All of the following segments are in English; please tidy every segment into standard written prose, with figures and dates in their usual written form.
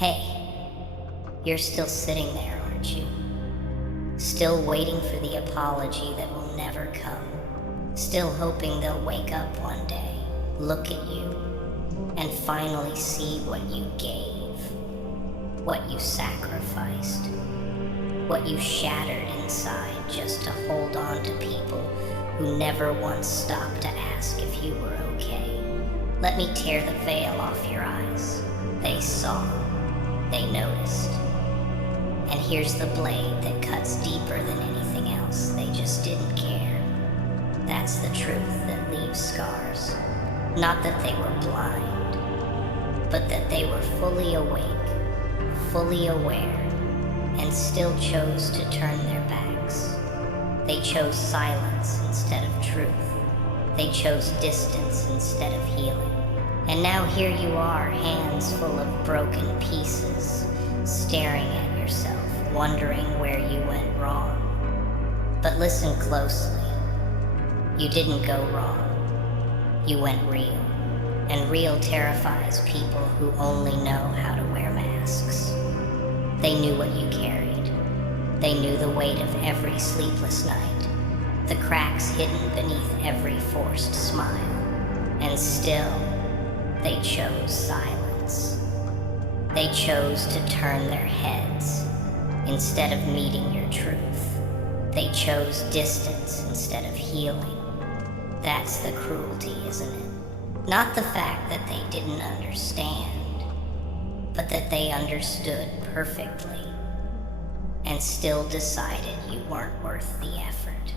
Hey, you're still sitting there, aren't you? Still waiting for the apology that will never come. Still hoping they'll wake up one day, look at you, and finally see what you gave, what you sacrificed, what you shattered inside just to hold on to people who never once stopped to ask if you were okay. Let me tear the veil off your eyes. They saw, they noticed. And here's the blade that cuts deeper than anything else. They just didn't care. That's the truth that leaves scars. Not that they were blind, but that they were fully awake, fully aware, and still chose to turn their backs. They chose silence instead of truth. They chose distance instead of healing. And now here you are, hands full of broken pieces, staring at yourself, wondering where you went wrong. But listen closely. You didn't go wrong. You went real. And real terrifies people who only know how to wear masks. They knew what you carried. They knew the weight of every sleepless night, the cracks hidden beneath every forced smile. And still, they chose silence. They chose to turn their heads instead of meeting your truth. They chose distance instead of healing. That's the cruelty, isn't it? Not the fact that they didn't understand, but that they understood perfectly and still decided you weren't worth the effort.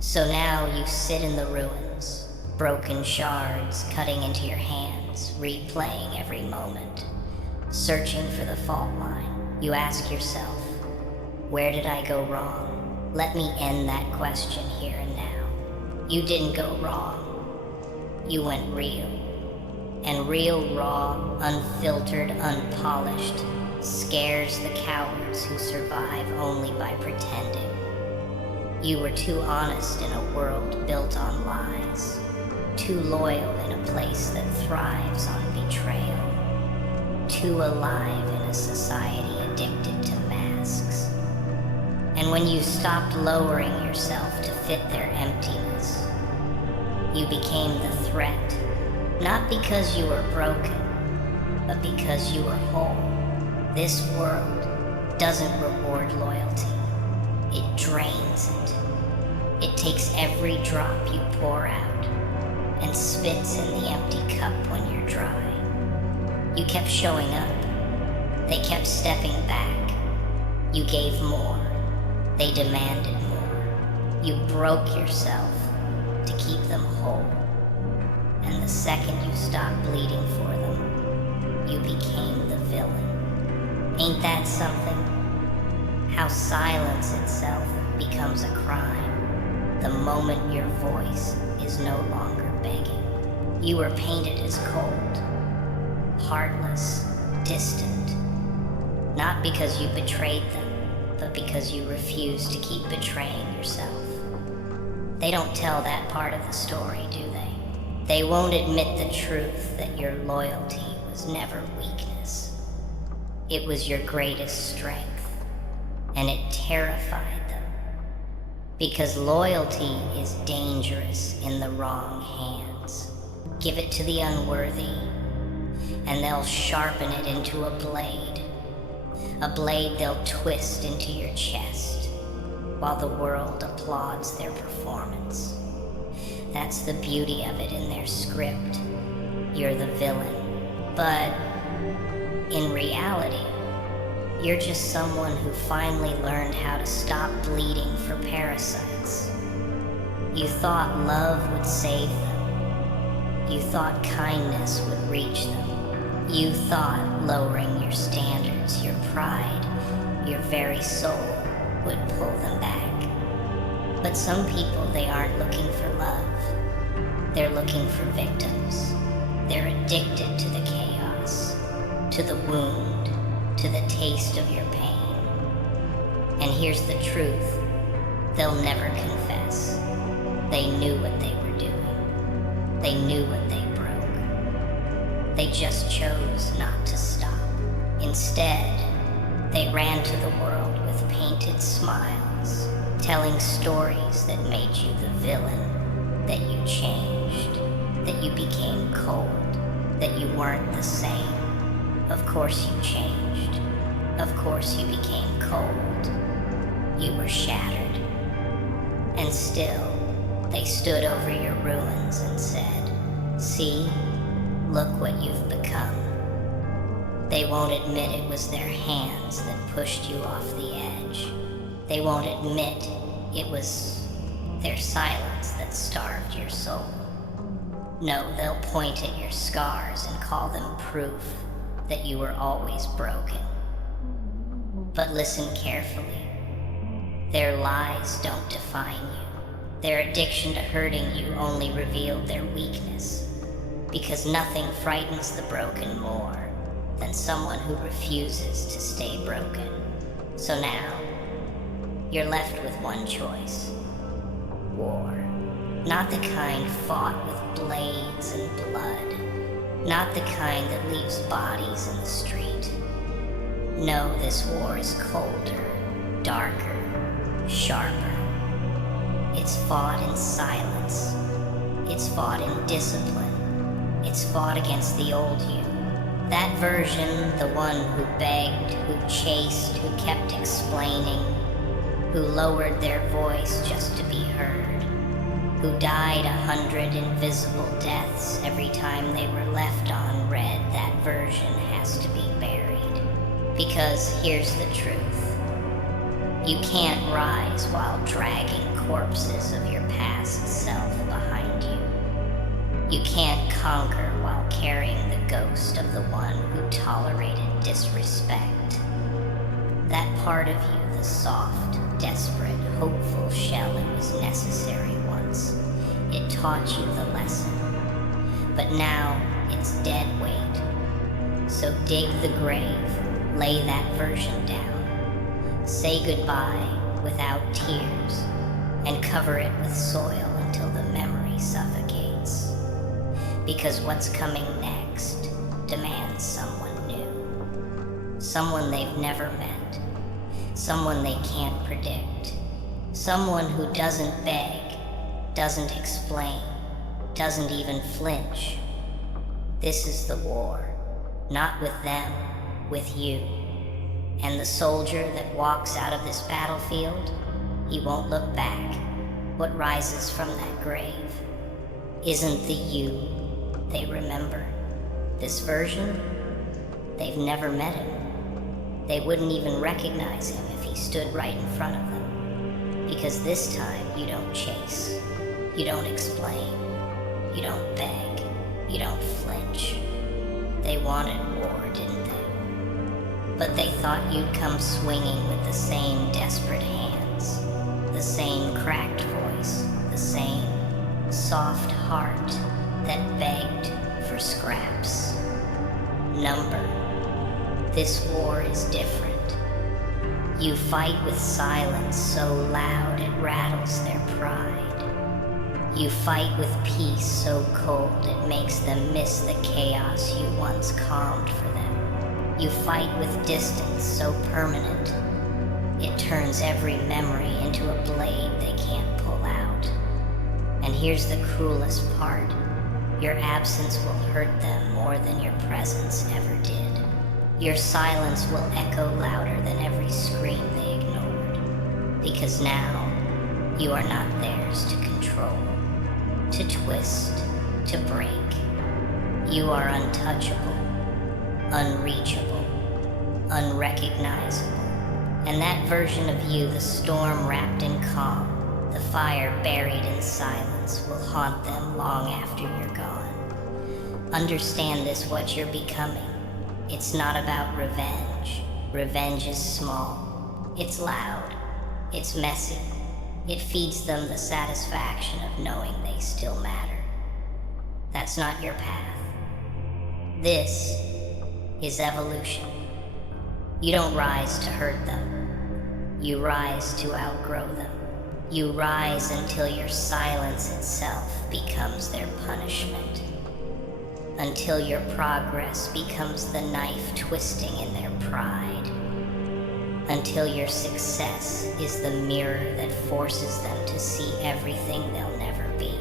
So now you sit in the ruins, broken shards cutting into your hands, replaying every moment, searching for the fault line. You ask yourself, where did I go wrong? Let me end that question here and now. You didn't go wrong. You went real. And real, raw, unfiltered, unpolished scares the cowards who survive only by pretending. You were too honest in a world built on lies, too loyal in a place that thrives on betrayal, too alive in a society addicted to masks. And when you stopped lowering yourself to fit their emptiness, you became the threat, not because you were broken, but because you were whole. This world doesn't reward loyalty. It drains it. It takes every drop you pour out and spits in the empty cup when you're dry. You kept showing up. They kept stepping back. You gave more. They demanded more. You broke yourself to keep them whole. And the second you stopped bleeding for them, you became the villain. Ain't that something? How silence itself becomes a crime the moment your voice is no longer begging. You were painted as cold, heartless, distant, not because you betrayed them, but because you refused to keep betraying yourself. They don't tell that part of the story, do they? They won't admit the truth that your loyalty was never weakness. It was your greatest strength, and it terrified them. Because loyalty is dangerous in the wrong hands. Give it to the unworthy, and they'll sharpen it into a blade they'll twist into your chest, while the world applauds their performance. That's the beauty of it in their script. You're the villain. But in reality, you're just someone who finally learned how to stop bleeding for parasites. You thought love would save them. You thought kindness would reach them. You thought lowering your standards, your pride, your very soul would pull them back. But some people, they aren't looking for love. They're looking for victims. They're addicted to the chaos, to the wound, to the taste of your pain. And here's the truth. They'll never confess. They knew what they were doing. They knew what they broke. They just chose not to stop. Instead, they ran to the world with painted smiles, telling stories that made you the villain, that you changed, that you became cold, that you weren't the same. Of course you changed. Of course you became cold. You were shattered. And still, they stood over your ruins and said, "See, look what you've become." They won't admit it was their hands that pushed you off the edge. They won't admit it was their silence that starved your soul. No, they'll point at your scars and call them proof that you were always broken. But listen carefully. Their lies don't define you. Their addiction to hurting you only revealed their weakness, because nothing frightens the broken more than someone who refuses to stay broken. So now, you're left with one choice. War. Not the kind fought with blades and blood. Not the kind that leaves bodies in the street. No, this war is colder, darker, sharper. It's fought in silence. It's fought in discipline. It's fought against the old you. That version, the one who begged, who chased, who kept explaining, who lowered their voice just to be heard, who died 100 invisible deaths every time they were left on red, that version has to be buried. Because here's the truth. You can't rise while dragging corpses of your past self behind you. You can't conquer while carrying the ghost of the one who tolerated disrespect. That part of you, the soft, desperate, hopeful shell, it was necessary once. It taught you the lesson. But now it's dead weight. So dig the grave, lay that version down. Say goodbye without tears, and cover it with soil until the memory suffocates. Because what's coming next demands someone new. Someone they've never met. Someone they can't predict. Someone who doesn't beg, doesn't explain, doesn't even flinch. This is the war. Not with them, with you. And the soldier that walks out of this battlefield, he won't look back. What rises from that grave isn't the you they remember. This version, they've never met him. They wouldn't even recognize him if he stood right in front of them. Because this time, you don't chase. You don't explain. You don't beg. You don't flinch. They wanted war, didn't they? But they thought you'd come swinging with the same desperate hands, the same cracked voice, the same soft heart that begged for scraps. Number. This war is different. You fight with silence so loud it rattles their pride. You fight with peace so cold it makes them miss the chaos you once calmed for them. You fight with distance so permanent it turns every memory into a blade they can't pull out. And here's the cruelest part. Your absence will hurt them more than your presence ever did. Your silence will echo louder than every scream they ignored. Because now, you are not theirs to control, to twist, to break. You are untouchable, unreachable, unrecognizable. And that version of you, the storm wrapped in calm, the fire buried in silence, will haunt them long after you're gone. Understand this, what you're becoming. It's not about revenge. Revenge is small. It's loud. It's messy. It feeds them the satisfaction of knowing they still matter. That's not your path. This is evolution. You don't rise to hurt them. You rise to outgrow them. You rise until your silence itself becomes their punishment. until your progress becomes the knife twisting in their pride, until your success is the mirror that forces them to see everything they'll never be.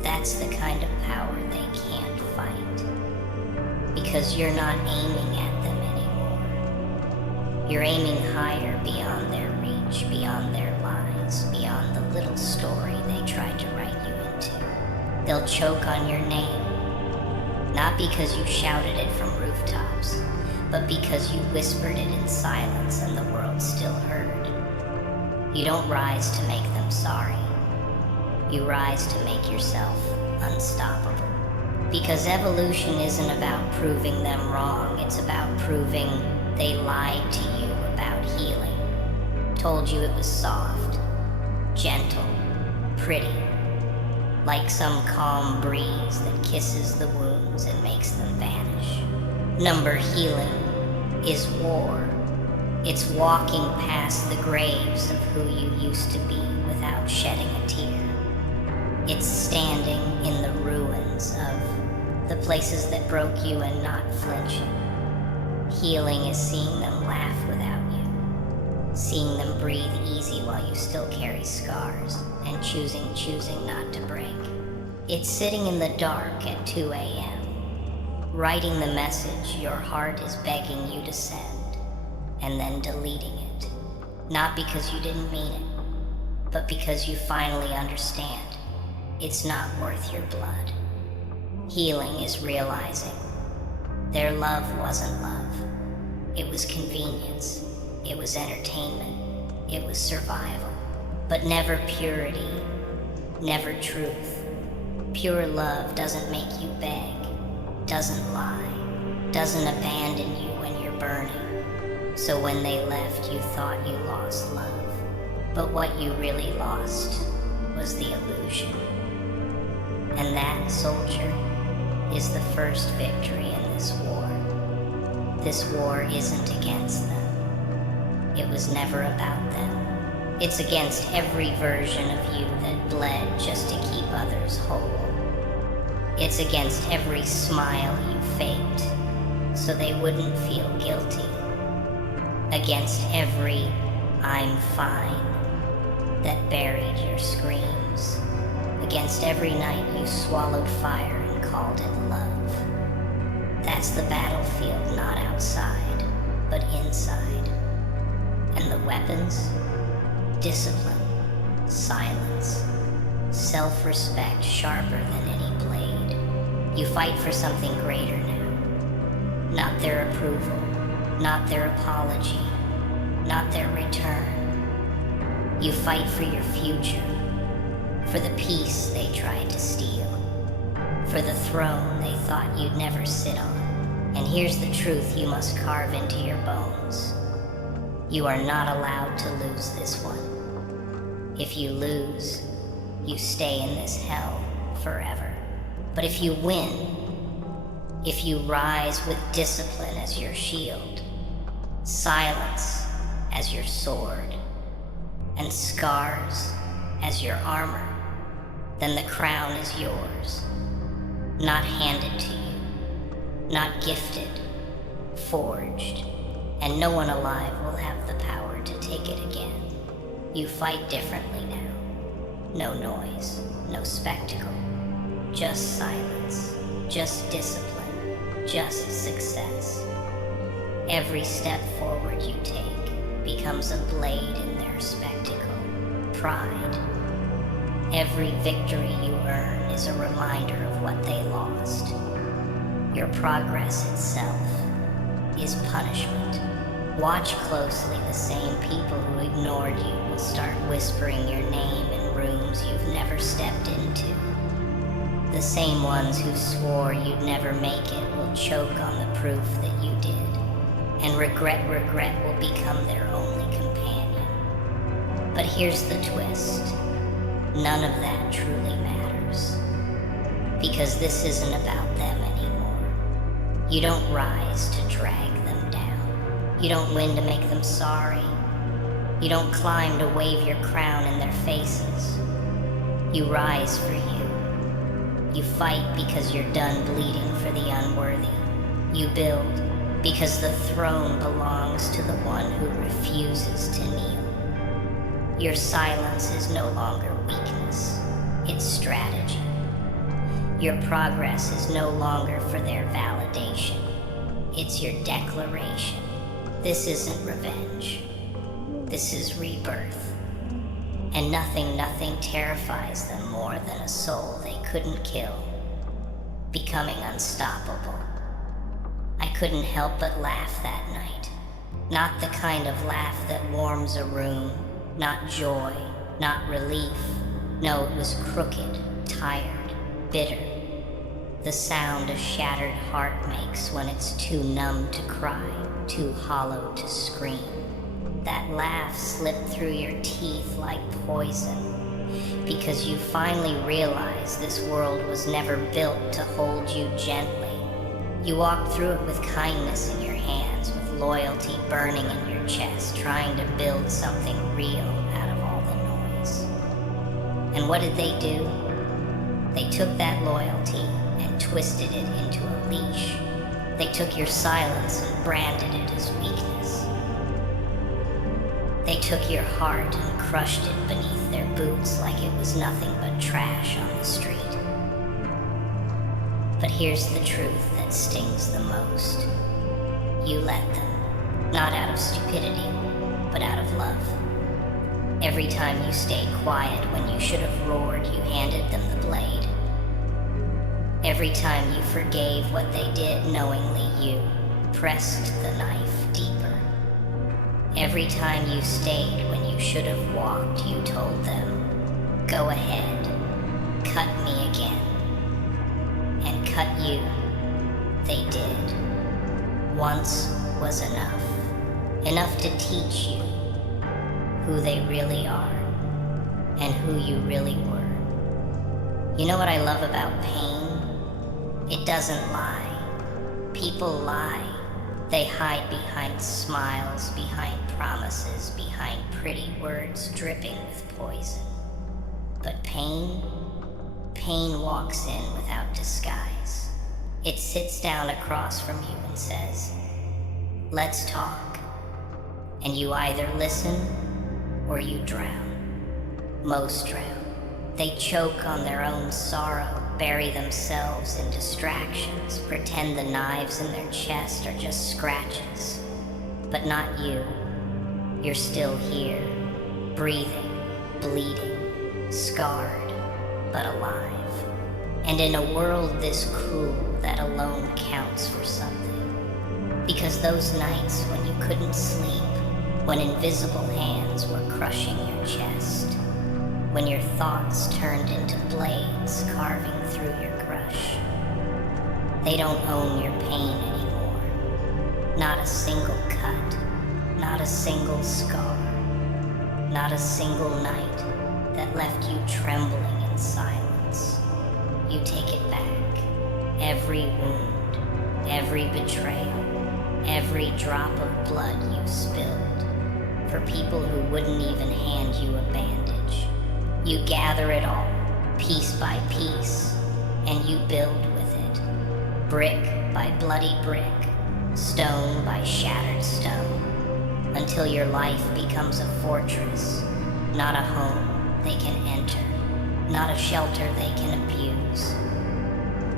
That's the kind of power they can't fight, because you're not aiming at them anymore. You're aiming higher, beyond their reach, beyond their lies, beyond the little story they tried to write you into. They'll choke on your name, not because you shouted it from rooftops, but because you whispered it in silence and the world still heard. You don't rise to make them sorry. You rise to make yourself unstoppable. Because evolution isn't about proving them wrong, it's about proving they lied to you about healing. Told you it was soft, gentle, pretty, like some calm breeze that kisses the wounds and makes them vanish. Number healing is war. It's walking past the graves of who you used to be without shedding a tear. It's standing in the ruins of the places that broke you and not flinching. Healing is seeing them laugh without you, seeing them breathe easy while you still carry scars, and choosing not to break. It's sitting in the dark at 2 a.m., writing the message your heart is begging you to send, and then deleting it. Not because you didn't mean it, but because you finally understand it's not worth your blood. Healing is realizing their love wasn't love. It was convenience. It was entertainment. It was survival. But never purity, never truth. Pure love doesn't make you beg, doesn't lie, doesn't abandon you when you're burning. So when they left, you thought you lost love. But what you really lost was the illusion. And that, soldier, is the first victory in this war. This war isn't against them. It was never about them. It's against every version of you that bled just to keep others whole. It's against every smile you faked so they wouldn't feel guilty. Against every "I'm fine" that buried your screams. Against every night you swallowed fire and called it love. That's the battlefield, not outside, but inside. And the weapons? Discipline, silence, self-respect sharper than any blade. You fight for something greater now. Not their approval, not their apology, not their return. You fight for your future, for the peace they tried to steal, for the throne they thought you'd never sit on. And here's the truth you must carve into your bones. You are not allowed to lose this one. If you lose, you stay in this hell forever. But if you win, if you rise with discipline as your shield, silence as your sword, and scars as your armor, then the crown is yours. Not handed to you, not gifted, forged, and no one alive will have the power to take it again. You fight differently now. No noise, no spectacle, just silence, just discipline, just success. Every step forward you take becomes a blade in their spectacle. Pride. Every victory you earn is a reminder of what they lost. Your progress itself is punishment. Watch closely. The same people who ignored you will start whispering your name in rooms you've never stepped into. The same ones who swore you'd never make it will choke on the proof that you did. And regret will become their only companion. But here's the twist. None of that truly matters. Because this isn't about them anymore. You don't rise to drag them down. You don't win to make them sorry. You don't climb to wave your crown in their faces. You rise for you. You fight because you're done bleeding for the unworthy. You build because the throne belongs to the one who refuses to kneel. Your silence is no longer weakness, it's strategy. Your progress is no longer for their validation, it's your declaration. This isn't revenge, this is rebirth. And nothing terrifies them more than a soul they couldn't kill, becoming unstoppable. I couldn't help but laugh that night. Not the kind of laugh that warms a room, not joy, not relief. No, it was crooked, tired, bitter. The sound a shattered heart makes when it's too numb to cry, too hollow to scream. That laugh slipped through your teeth like poison, because you finally realized this world was never built to hold you gently. You walked through it with kindness in your hands, with loyalty burning in your chest, trying to build something real out of all the noise. And what did they do? They took that loyalty and twisted it into a leash. They took your silence and branded it as weakness. They took your heart and crushed it beneath their boots like it was nothing but trash on the street. But here's the truth that stings the most. You let them, not out of stupidity, but out of love. Every time you stayed quiet when you should have roared, you handed them the blade. Every time you forgave what they did knowingly, you pressed the knife deeper. Every time you stayed when you should have walked, you told them, go ahead, cut me again. And cut you, they did. Once was enough. Enough to teach you who they really are and who you really were. You know what I love about pain? It doesn't lie. People lie. They hide behind smiles, behind promises, behind pretty words dripping with poison. But pain walks in without disguise. It sits down across from you and says, let's talk. And you either listen or you drown. Most drown. They choke on their own sorrow, bury themselves in distractions, pretend the knives in their chest are just scratches. But not you. You're still here, breathing, bleeding, scarred, but alive. And in a world this cruel, that alone counts for something. Because those nights when you couldn't sleep, when invisible hands were crushing your chest, when your thoughts turned into blades carving through your crush, they don't own your pain anymore. Not a single cut, not a single scar, not a single night that left you trembling in silence. You take it back. Every wound, every betrayal, every drop of blood you spilled, for people who wouldn't even hand you a bandage. You gather it all, piece by piece, and you build with it. Brick by bloody brick, stone by shattered stone, until your life becomes a fortress, not a home they can enter, not a shelter they can abuse,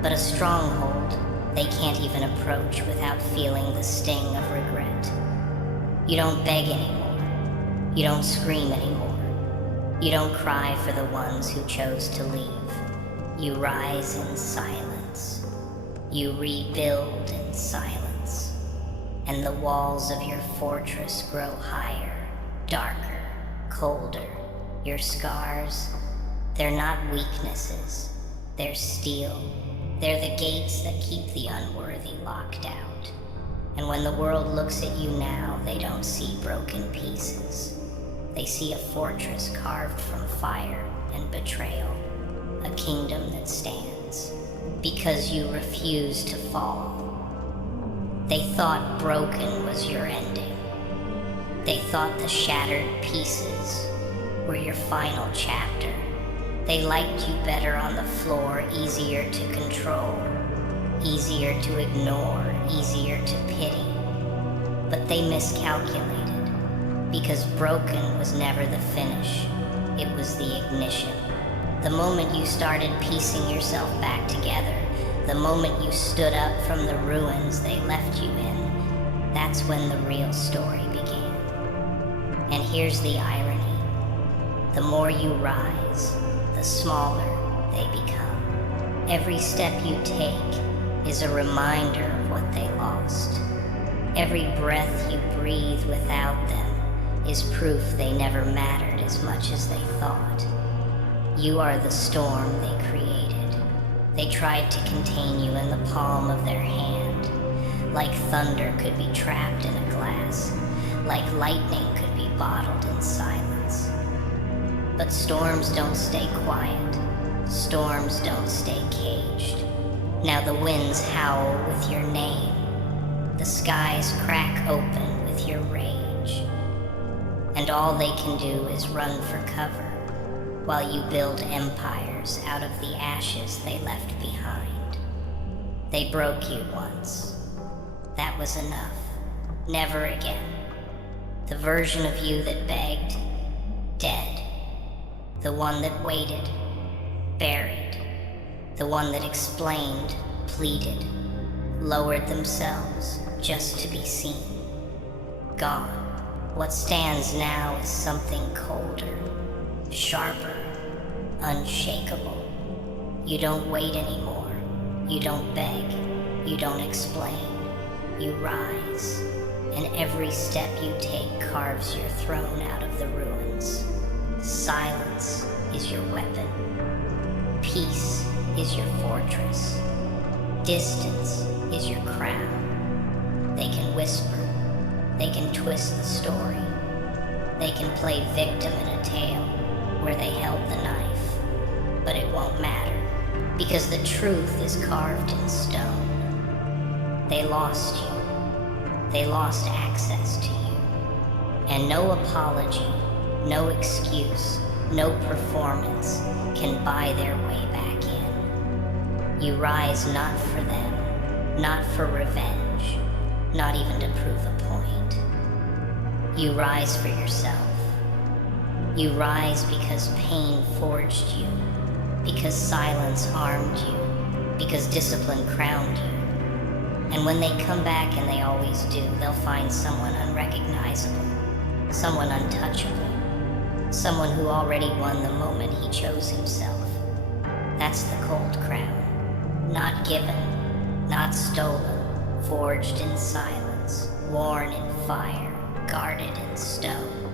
but a stronghold they can't even approach without feeling the sting of regret. You don't beg anymore. You don't scream anymore. You don't cry for the ones who chose to leave. You rise in silence. You rebuild in silence. And the walls of your fortress grow higher, darker, colder. Your scars, they're not weaknesses. They're steel. They're the gates that keep the unworthy locked out. And when the world looks at you now, they don't see broken pieces. They see a fortress carved from fire and betrayal, a kingdom that stands, because you refuse to fall. They thought broken was your ending. They thought the shattered pieces were your final chapter. They liked you better on the floor, easier to control, easier to ignore, easier to pity. But they miscalculated, because broken was never the finish, it was the ignition. The moment you started piecing yourself back together, the moment you stood up from the ruins they left you in, that's when the real story began. And here's the irony. The more you rise, the smaller they become. Every step you take is a reminder of what they lost. Every breath you breathe without them is proof they never mattered as much as they thought. You are the storm they created. They tried to contain you in the palm of their hand. Like thunder could be trapped in a glass. Like lightning could be bottled in silence. But storms don't stay quiet. Storms don't stay caged. Now the winds howl with your name. The skies crack open with your rage. And all they can do is run for cover, while you build empires out of the ashes they left behind. They broke you once. That was enough. Never again. The version of you that begged, dead. The one that waited, buried. The one that explained, pleaded, lowered themselves just to be seen. Gone. What stands now is something colder, sharper, unshakable. You don't wait anymore. You don't beg. You don't explain. You rise. And every step you take carves your throne out of the ruins. Silence is your weapon. Peace is your fortress. Distance is your crown. They can whisper. They can twist the story. They can play victim in a tale where they held the knife. But it won't matter, because the truth is carved in stone. They lost you. They lost access to you. And no apology, no excuse, no performance can buy their way back in. You rise not for them, not for revenge, not even to prove a point. You rise for yourself. You rise because pain forged you, because silence armed you, because discipline crowned you. And when they come back, and they always do, they'll find someone unrecognizable, someone untouchable, someone who already won the moment he chose himself. That's the cold crown. Not given, not stolen, forged in silence, worn in fire, guarded in stone.